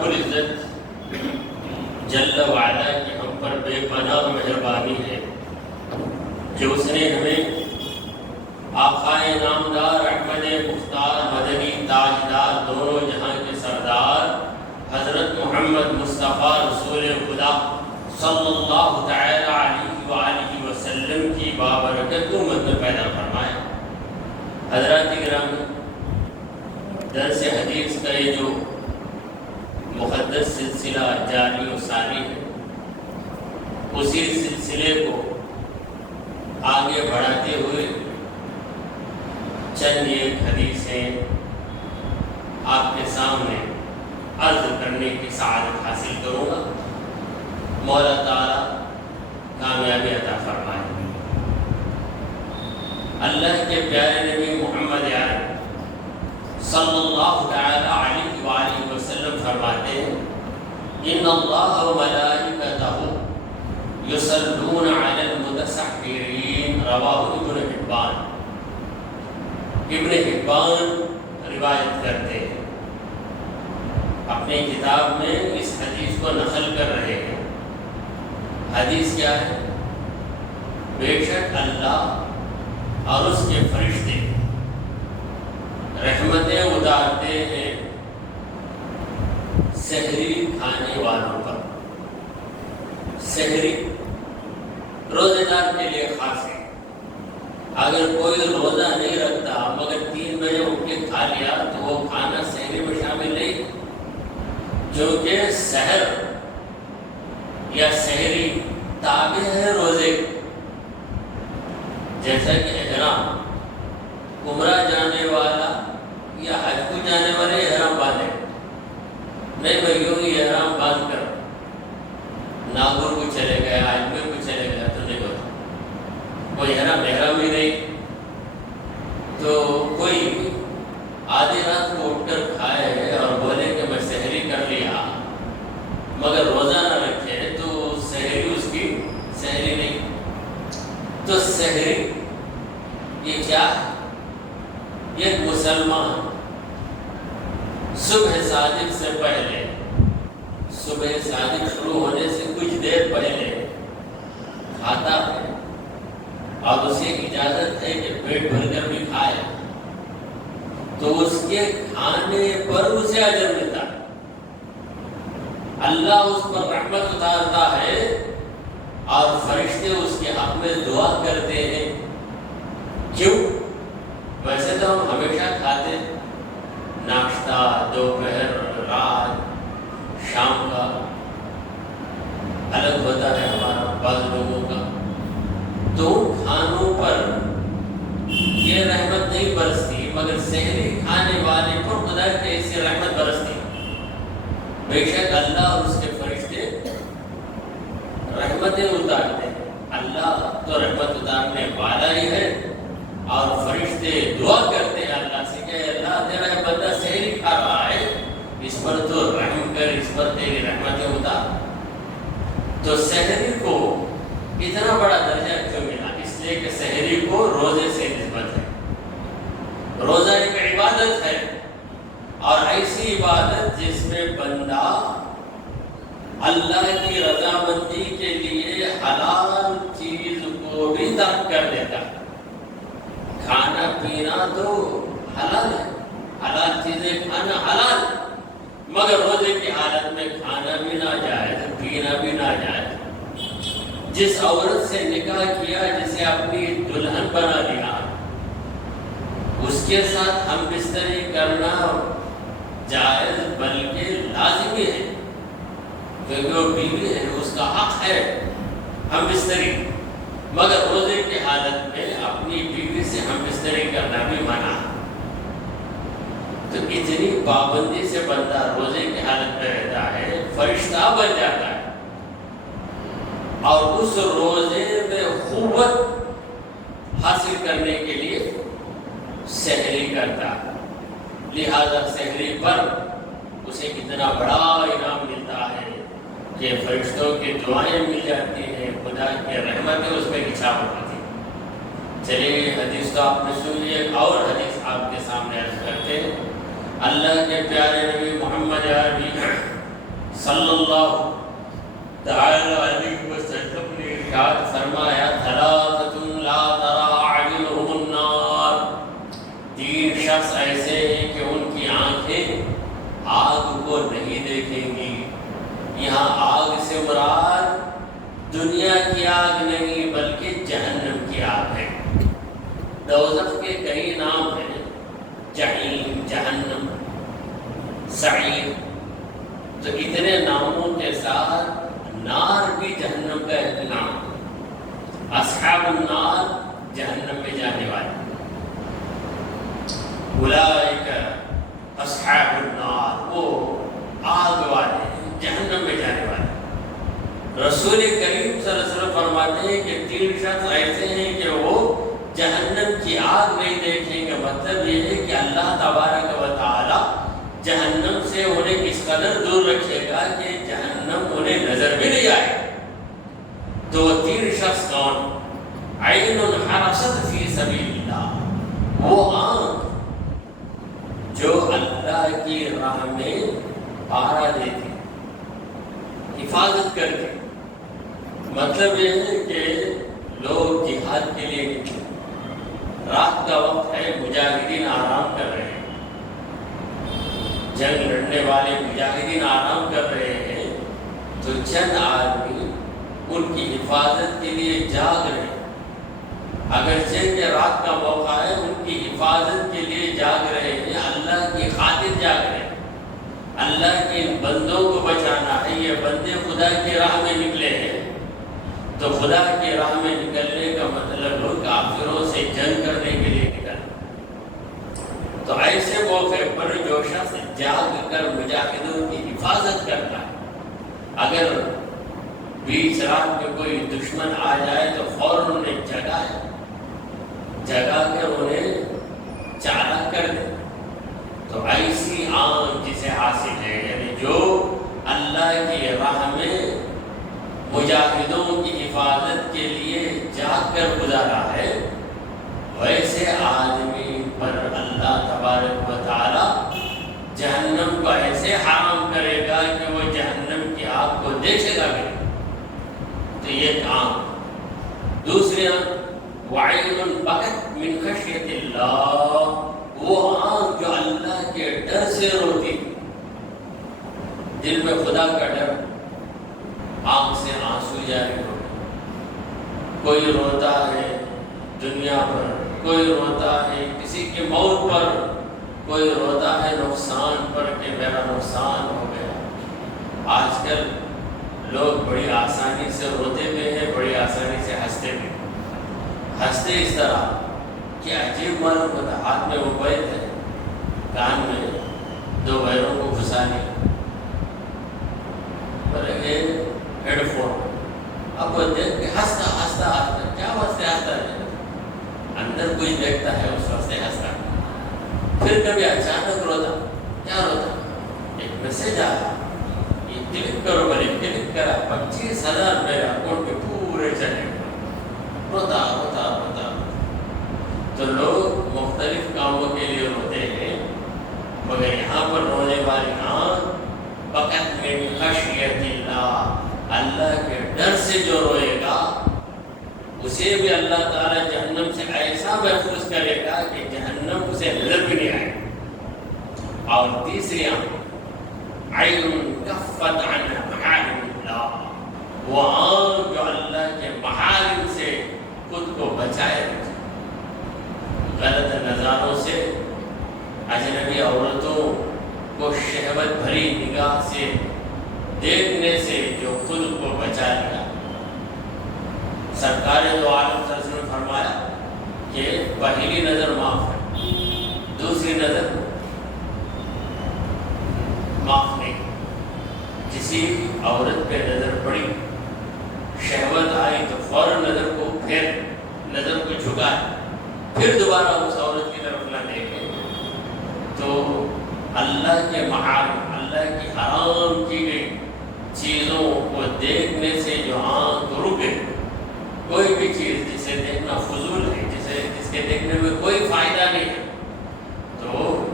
رب العزت جل وعلا کی ہم پر بے پناہ مہربانی ہے کہ اس نے ہمیں آقائے نامدار احمد مختار مدنی تاجدار دونوں جہاں کے سردار حضرت محمد مصطفیٰ رسول خدا صلی اللہ تعالی علیہ وآلہ وسلم کی بابرکت امت میں پیدا فرمایا۔ حضرات کرام، درس حدیث کا یہ جو مقدس سلسلہ جاری و ساری ہے، اسی سلسلے کو آگے بڑھاتے ہوئے چند ایک حدیثیں آپ کے سامنے عرض کرنے کی سعادت حاصل کروں گا۔ مولا تعالیٰ کامیابی عطا فرمائے۔ اللہ کے پیارے نبی محمد عربی صلی اللہ تعالی علیہ وآلہ وسلم فرماتے ہیں ان اللہ و ملائکتہ یصلون علی المتسحرین، رواہ ابن حبان۔ ابن حبان روایت کرتے ہیں، اپنی کتاب میں اس حدیث کو نقل کر رہے ہیں۔ حدیث کیا ہے؟ بے شک اللہ اور اس کے فرشتے رحمتیں اتارتے ہیں سحری کھانے والوں پر۔ سحری روزے دار کے لیے خاص ہے۔ اگر کوئی روزہ نہیں رکھتا مگر 3 بجے اٹھ کے کھا لیا تو وہ کھانا سحری میں شامل نہیں، کیونکہ سحر یا سحری تابع ہے روزے۔ جیسا کہ احرام، عمرہ جانے والا یا حج کو جانے والے احرام باندھے، نہیں میں یوں ہی احرام باندھ کر ناگور کو چلے گیا، اجمیر کو چلے گیا تو نہیں ہوتا، کوئی احرام ہی نہیں۔ تو کوئی آدھی رات کو اٹھ کر کھائے اور بولے کہ میں سحری کر لیا مگر روزہ نہ رکھے تو سحری اس کی سحری نہیں۔ تو سحری یہ کیا ہے؟ ایک مسلمان صبح صادق سے پہلے، صبح صادق شروع ہونے سے کچھ دیر پہلے کھاتا ہے اور اسے اجازت ہے کہ پیٹ بھر کر بھی کھائے تو اس کے کھانے پر اسے اجر ملتا ہے۔ اللہ اس پر رحمت اتارتا ہے اور فرشتے اس کے حق میں دعا کرتے ہیں۔ کیوں؟ ویسے تو ہم ہمیشہ کھاتے، ناشتہ، دوپہر، رات، شام کا الگ ہوتا ہے ہمارا بعض لوگوں کا، تو کھانوں پر یہ رحمت نہیں برستی مگر سحری کھانے والے پر خدا کی ایسی رحمت برستی۔ بے شک اللہ اور اس کے فرشتے رحمتیں اتارتے ہیں۔ اللہ تو رحمت اتارنے والا ہی ہے اور فرشتے دعا کرتے ہیں اللہ سے کہ اللہ تیرا بندہ سحری کھا رہا ہے، اس پر تو رحم کر، اس پر تیری رحمتیں اتار۔ تو سحری کو اتنا بڑا درجہ کیوں ملا؟ اس لیے کہ سحری کو روزے سے نسبت ہے۔ روزہ ایک عبادت ہے اور ایسی عبادت جس میں بندہ اللہ کی رضامندی کے لیے حلال چیز کو بھی ترک کر دیتا ہے۔ کھانا پینا تو حلال ہے، حلال چیزیں کھانا حلال ہے، مگر روزے کی حالت میں کھانا بھی ناجائز، پینا بھی ناجائز۔ جس عورت سے نکاح کیا، جسے اپنی دلہن بنا لیا، اس کے ساتھ ہم بستری کرنا جائز بلکہ لازمی ہے، کیونکہ وہ بیوی ہے، اس کا حق ہے ہم بستری، مگر روزے کی حالت میں اپنی بیوی سے ہم بستری کرنا بھی منع ہے۔ تو اتنی پابندی سے بندہ روزے کی حالت میں رہتا ہے، فرشتہ بن جاتا ہے اور اس روزے میں قوت حاصل کرنے کے لیے سحری کرتا ہے۔ لہذا سحری پر اسے کتنا بڑا انعام ملتا ہے کہ فرشتوں کی دعائیں مل جاتی ہیں، خدا کی رحمتیں اس میں نچھاور ہوتی ہیں۔ چلیے حدیث تو آپ نے سن لی، ایک اور حدیث آپ کے سامنے عرض کرتے ہیں۔ اللہ کے پیارے نبی محمد عربی صلی اللہ تعالی علیہ وسلم نے ارشاد فرمایا ثلاثۃ لا ترى اعینهم النار، تین شخص ایسے ہیں کہ ان کی آنکھیں آگ کو نہیں دیکھیں گی۔ یہاں آگ سے مراد دنیا کی آگ نہیں بلکہ جہنم کی آگ ہے۔ دوزخ کے کئی نام ہیں، جحیم، جہنم، سعیر، تو اتنے ناموں کے ساتھ نار بھی جہنم کا ایک نام۔ اصحاب النار جہنم میں جانے والے، اولئک اصحاب النار، وہ آگ والے، جہنم میں جانے والے۔ رسول کریم صلی اللہ علیہ وسلم فرماتے ہیں کہ تین شخص ایسے ہیں کہ وہ جہنم کی آگ نہیں دیکھیں گے۔ مطلب یہ ہے کہ اللہ تبارک و تعالی جہنم سے انہیں اس قدر دور رکھے گا کہ جہنم انہیں نظر بھی نہیں آئے۔ تو وہ تین شخص کون؟ عین حرست فی سبیل اللہ، وہ آنکھ جو اللہ کی راہ میں پہرا دیتی، حفاظت کرتی۔ مطلب یہ ہے کہ لوگ جہاد کے لیے نکلے، رات کا وقت ہے، مجاہدین آرام کر رہے ہیں، جنگ لڑنے والے مجاہدین آرام کر رہے ہیں، تو چند آدمی ان کی حفاظت کے لیے جاگ رہے ہیں۔ اگرچہ کہ رات کا موقع ہے، ان کی حفاظت کے لیے جاگ رہے ہیں، اللہ کی خاطر جاگ رہے ہیں، اللہ کے ان بندوں کو بچانا ہے۔ یہ بندے خدا کی راہ میں نکلے ہیں، تو خدا کی راہ میں نکلنے کا مطلب ہو کافروں سے جنگ کرنے کے لیے نکلنا۔ تو ایسے موقع پر جو شخص جاگ کر مجاہدوں کی حفاظت کرتا ہے، اگر بیچ رات میں کوئی دشمن آ جائے تو فوراً انہیں جگا کر انہیں چالاک کر دے، تو ایسی آنکھ جسے حاصل ہے، یعنی جو اللہ کی راہ میں مجاہدوں کی حفاظت کے لیے جاگ کر گزارا ہے، ویسے آدمی پر اللہ تبارک و تعالی جہنم کو ایسے حرام کرے گا کہ وہ جہنم کی آگ کو دیکھے گا بھی۔ تو یہ آنکھ۔ دوسری آنکھ وعین بکت من خشیت اللہ، وہ آنکھ جو اللہ کے ڈر سے روتی، دل میں خدا کا ڈر، آنکھ سے آنسو جاری ہو۔ کوئی روتا ہے دنیا پر، کوئی روتا ہے کسی کی موت پر، کوئی روتا ہے نقصان پر کہ میرا نقصان ہو گیا۔ آج کل لوگ بڑی آسانی سے روتے بھی ہیں، بڑی آسانی سے ہنستے بھی ہیں۔ ہنستے اس طرح کہ عجیب معلوم ہوتا، ہاتھ میں موبائل ہے، کان میں دو ویروں کو گھسا لیا، بولے ہیڈ فون، اب وہ دیکھ کے ہنستا کیا واسطے ہنستا ہے، اندر کوئی دیکھتا ہے اس واسطے ہنستا۔ پھر کبھی اچانک روتا، کیا روتا، ایک میسج آیا، یہ کلک کرو، بولے کلک کرا، 25,000 میرے اکاؤنٹ پہ پورے چلے گئے، روتا۔ تو لوگ مختلف کاموں کے لیے روتے ہیں، مگر یہاں پر رونے والی آنکھ بکت من خشیت اللہ، اللہ کے ڈر سے جو روئے گا اسے بھی اللہ تعالیٰ جہنم سے ایسا محفوظ کرے گا کہ جہنم اسے نظر بھی نہیں آئے۔ اور تیسری آنکھ عین کفت عن محارم اللہ، وہ آنکھ جو اللہ کے محارم سے خود کو بچائے رکھے، غلط نظاروں سے، اجنبی عورتوں کو شہوت بھری نگاہ سے دیکھنے سے جو خود کو بچا لیا۔ سرکار دو عالم صلی اللہ علیہ وسلم نے فرمایا کہ پہلی نظر معاف ہے، دوسری نظر معاف نہیں۔ کسی عورت پہ نظر پڑی، شہوت آئی تو فوراً نظر کو پھر نظر کو جھکائے، پھر دوبارہ اس عورت کی طرف نہ دیکھے، تو اللہ کے محارم، اللہ کی حرام کی گئی چیزوں کو دیکھنے سے جو آنکھ رکے، کوئی بھی چیز جسے دیکھنا فضول ہے، جس کے دیکھنے میں کوئی فائدہ نہیں ہے، تو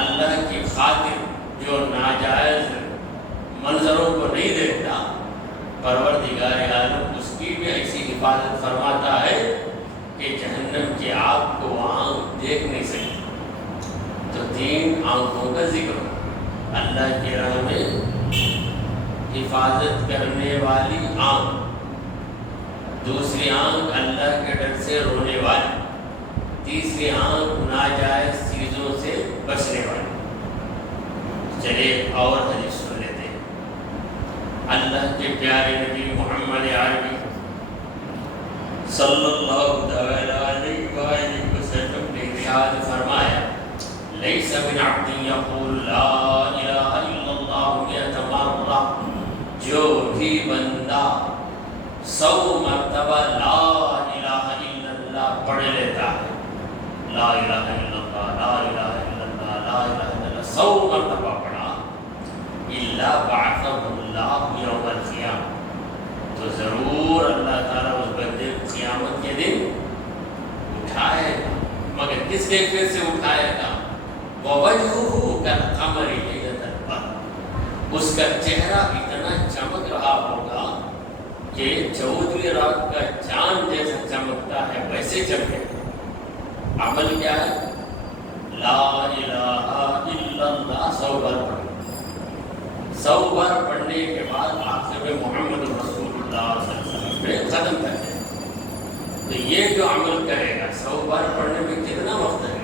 اللہ کی خاطر جو ناجائز نہیں دیکھتا، پروردگار عالم اس کی بھی ایسی حفاظت فرماتا ہے کہ جہنم کی آگ کو آنکھ دیکھ نہیں سکتی۔ تو 3 آنکھوں کا ذکر، اللہ کی راہ میں حفاظت کرنے والی آنکھ، دوسری آنکھ اللہ کے ڈر سے رونے والی، تیسری آنکھ ناجائز چیزوں سے بچنے والی۔ چلے اور حدیث سن لیتے ہیں۔ اللہ کے پیارے نبی محمد عربی صلی اللہ علیہ وآلہ وسلم نے ارشاد فرمایا، لیس من عبد یقول لا الہ الا اللہ مئۃ مرہ، جو بھی بندہ 100 مرتبہ لا الہ الا اللہ پڑھ لیتا ہے، لا الہ الا اللہ لا الہ الا اللہ لا الہ الا اللہ 100 مرتبہ پڑھا، الا بعثہ اللہ یوم القیامہ، تو ضرور اللہ تعالیٰ اس بندے کو قیامت کے دن اٹھائے گا، مگر کس کیفیت سے اٹھائے گا؟ وَوَجْهُهُ كَالْقَمَرِ لَيْلَةَ الْبَدْرِ، اس کا چہرہ اتنا چمک رہا ہوگا کہ 14ویں رات کا چاند جیسا چمکتا ہے ویسے چمکے۔ عمل کیا ہے؟ لا الہ الا اللہ 100 بار پڑھیں، 100 بار پڑھنے کے بعد آخر میں محمد رسول اللہ صلی اللہ علیہ وسلم پہ ختم کر دیں۔ تو یہ جو عمل کرے گا 100 بار پڑھنے میں کتنا وقت ہے؟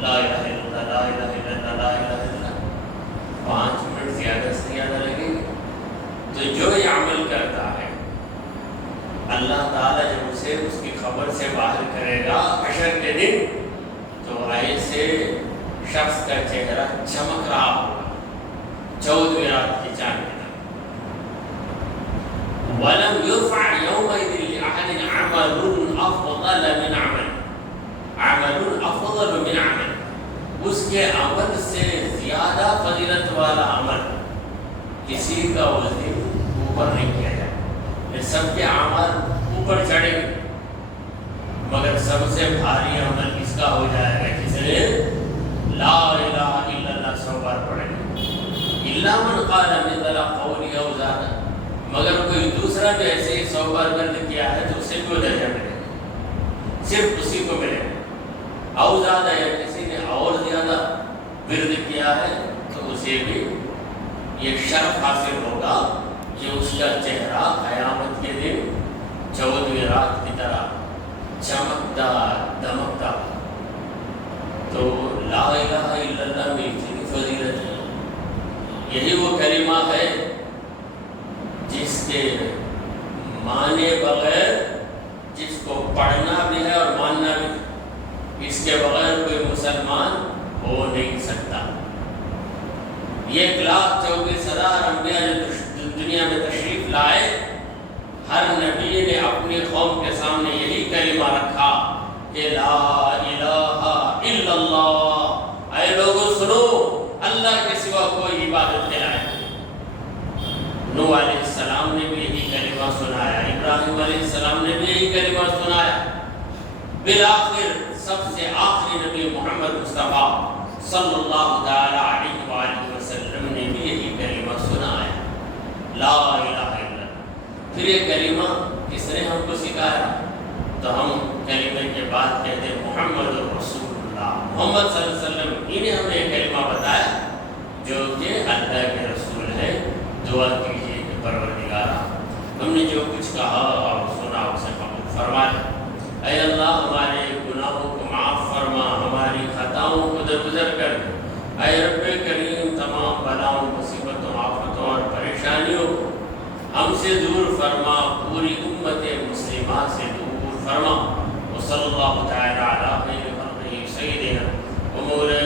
لا الہ الا اللہ لا الہ الا اللہ لا الہ الا اللہ 5 منٹ زیادہ سے زیادہ لگیں گے۔ تو جو یہ عمل کرتا ہے اللہ تعالیٰ جب اسے اس کی خبر سے باہر کرے گا حشر کے دن، تو ایسے شخص کا چہرہ چمک رہا ہوگا 14ویں رات کی چاند کی طرح۔ وَلَمْ يُرْفَعْ يَوْمَئِذٍ لِأَحَدٍ عَمَلٌ أَفْضَلَ مِنْ عَمَلٍ، عَمَلٌ أَفْضَلُ مِنْ عَمَلٍ، اس کے عمل سے زیادہ فضیلت والا عمل کسی کا اس دن اوپر نہیں کیا جائے۔ یہ سب کے اعمال اوپر چڑھیں گے، مگر سب سے بھاری عمل کس کا ہو جائے گا؟ جس نے لا الہ الا اللہ 100 بار پڑھے گا۔ الا من قال مثل قولی او زاد، مگر کوئی دوسرا بھی ایسے ہی 100 بار ورد کیا ہے تو اسے کوئی درجہ ملے گا، صرف اسی کو ملے گا۔ او زاد، یا کسی نے اور زیادہ ورد کیا ہے تو اسے بھی یہ شرف حاصل ہوگا کہ اس کا چہرہ قیامت کے دن 14ویں رات کی طرح چمکتا دمکتا۔ تو لا الہ الا اللہ میں اتنی فضیلت ہے۔ یہی وہ کلمہ ہے جس کے مانے بغیر، جس کو پڑھنا بھی ہے اور ماننا بھی ہے، اس کے بغیر کوئی مسلمان ہو نہیں سکتا۔ 1,24,000 انبیاء جو دنیا میں تشریف لائے، ہر نبی نے اپنی قوم کے سامنے یہی کلمہ رکھا کہ لا الہ الا اللہ، اے لوگوں سنو، اللہ کے سوا کوئی عبادت دلائے۔ نوح علیہ السلام نے بھی یہی کلمہ سنایا، ابراہیم علیہ السلام نے بھی یہی کلمہ سنایا، بالآخر سب سے آخری نبی محمد مصطفیٰ صلی اللہ علیہ وآلہ وسلم نے بھی یہی کلمہ سنایا، لا الہ الا اللہ۔ پھر یہ کلمہ کس نے ہم کو سکھایا؟ تو ہم کلمے کے بعد کہتے ہیں محمد رسول اللہ، محمد صلی اللہ علیہ وسلم انہیں ہمیں یہ کلمہ بتایا جو کہ اللہ کے رسول ہے۔ دعا کیجیے کہ پروردگارا، ہم نے جو کچھ کہا اور سنا اسے قبول فرما لے۔ اے اللہ ہمارے گناہوں کو معاف فرما، ہماری خطاؤں کو درگزر کر دے۔ اے رب کریم تمام بلاؤں، مصیبتوں، آفتوں اور پریشانیوں کو ہم سے دور فرما، پوری امت مسلمہ سے دور فرما۔ وصلی اللہ تعالی علی خیر خلقہ سیدنا و مولانا